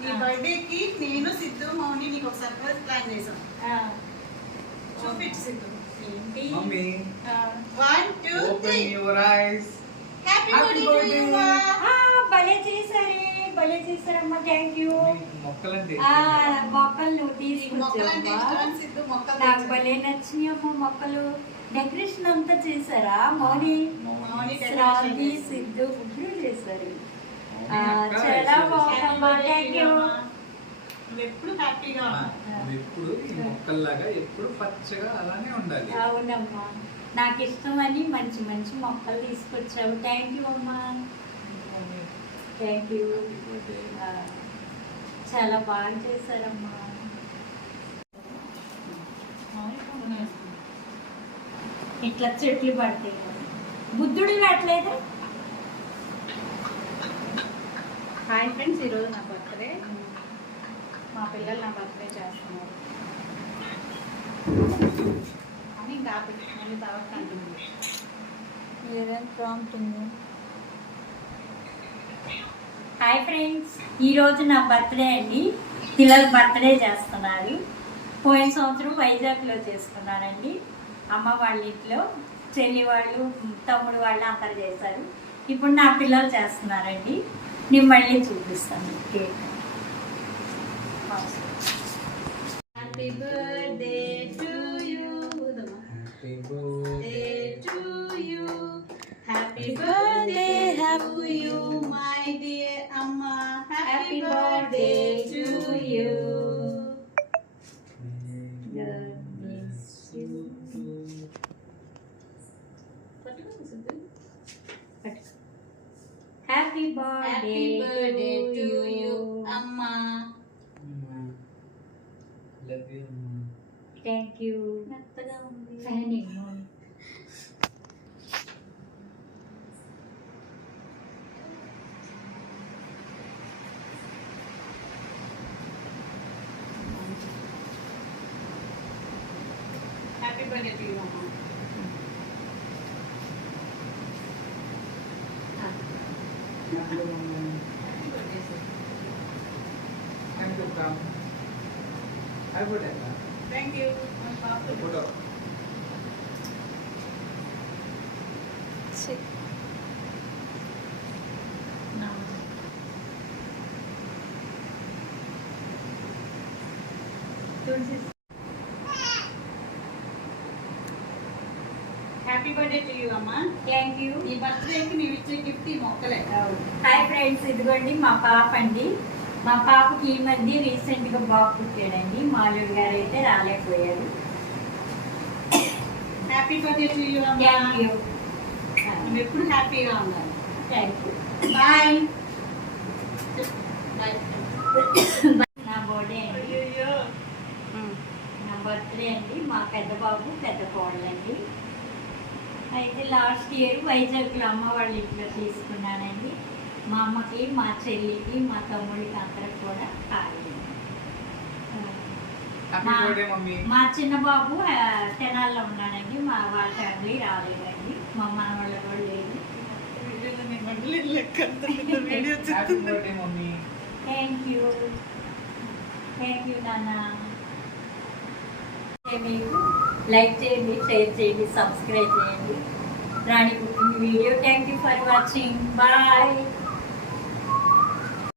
నీ బర్త్డేకి నేను సిద్ధు మౌని నీకు ఒక సర్ప్రైజ్ ప్లాన్ చేసాం. చూపించు Siddhu. Mummy 1 2 3 your eyes. Happy birthday భలే చేశారమ్మా. Thank you. మొక్కలంటే మొక్కలు నువ్వు తీసుకొచ్చావమ్మా. సిద్ధు మొక్కలు నాకు భలే నచ్చినాయమ్మా మొక్కలు. డెకరేషన్ అంతా చేశారా? మౌని శ్రావణి సిద్ధు ముగ్గురు చేశారు. చాలా బాగుందమ్మా. Thank you. ఎప్పుడు హ్యాపీగా ఎప్పుడు ఈ మొక్కల్లాగా ఎప్పుడు పచ్చగా అలానే ఉండాలి. అవునమ్మా, నాకు ఇష్టమని మంచి మంచి మొక్కలు తీసుకొచ్చావు. థ్యాంక్ యూ అమ్మా. Thank you. చాలా బాగా చేశారమ్మా. ఇట్లా చెట్లు పడతాయి. బుద్ధుడు పెట్టలేదా? హాయ్ ఫ్రెండ్స్, ఈరోజు నా బర్త్డే. మా పిల్లలు నా బర్త్డే చేస్తున్నారు అని ఇంకా మళ్ళీ తర్వాత కంటిన్యూ. ఏదైనా ప్రాంప్ట్ ఉంది. హాయ్ ఫ్రెండ్స్, ఈరోజు నా బర్త్డే అండి. పిల్లలు బర్త్డే చేస్తున్నారు. పోయిన సంవత్సరం వైజాగ్లో చేసుకున్నారండి. అమ్మ వాళ్ళ ఇంట్లో చెల్లి వాళ్ళు తమ్ముడు వాళ్ళు అందరు చేశారు. ఇప్పుడు నా పిల్లలు చేస్తున్నారండి. నేను మళ్ళీ చూపిస్తాను cake. Happy birthday to you. Happy birthday to you. Happy birthday to you my dear అమ్మ. Happy birthday to you. Happy birthday to you అమ్మ. లవ్ యు అమ్మా. Thank you. మెత్తగా ఉంది. హ్యాపీ బర్త్డే టు యూ అమ్మ. Thank you. Photo happy birthday to you అమ్మ. Thank you. ఈ బర్త్డేకి నీవు ఇచ్చే గిఫ్ట్ ఈ మొక్కలే. హాయ్ ఫ్రెండ్స్, ఇదిగోండి మా పాప అండి. మా పాపకి ఈ మధ్య రీసెంట్గా బాబు పుట్టాడండి. మాలుడు గారు అయితే రాలేకపోయారు. హ్యాపీ బర్త్డే టు యూ అమ్మ. Thank you. నువ్వు ఎప్పుడు హ్యాపీగా ఉండాలి. Thank you. బాయ్. నా బర్త్డే అండి. నా బర్త్డే అండి. మా పెద్ద బాబు పెద్ద కోడలండి. అయితే లాస్ట్ ఇయర్ వైజాగ్లో అమ్మ వాళ్ళ ఇంట్లో తీసుకున్నానండి. మా అమ్మకి, మా చెల్లికి, మా తమ్ముడికి అందరికి కూడా కాలేదు. మా చిన్న బాబు తెనాల్లో ఉన్నాడండి. మా వాళ్ళ ఫ్యామిలీ రాలేదండి. మా మనవాళ్ళ కూడా లేదు. Thank you. థ్యాంక్ యూ నాన్న. మీకు లైక్ చేయండి, షేర్ చేయండి, సబ్స్క్రైబ్ చేయండి Rani cooking video. Thank you for watching. Bye.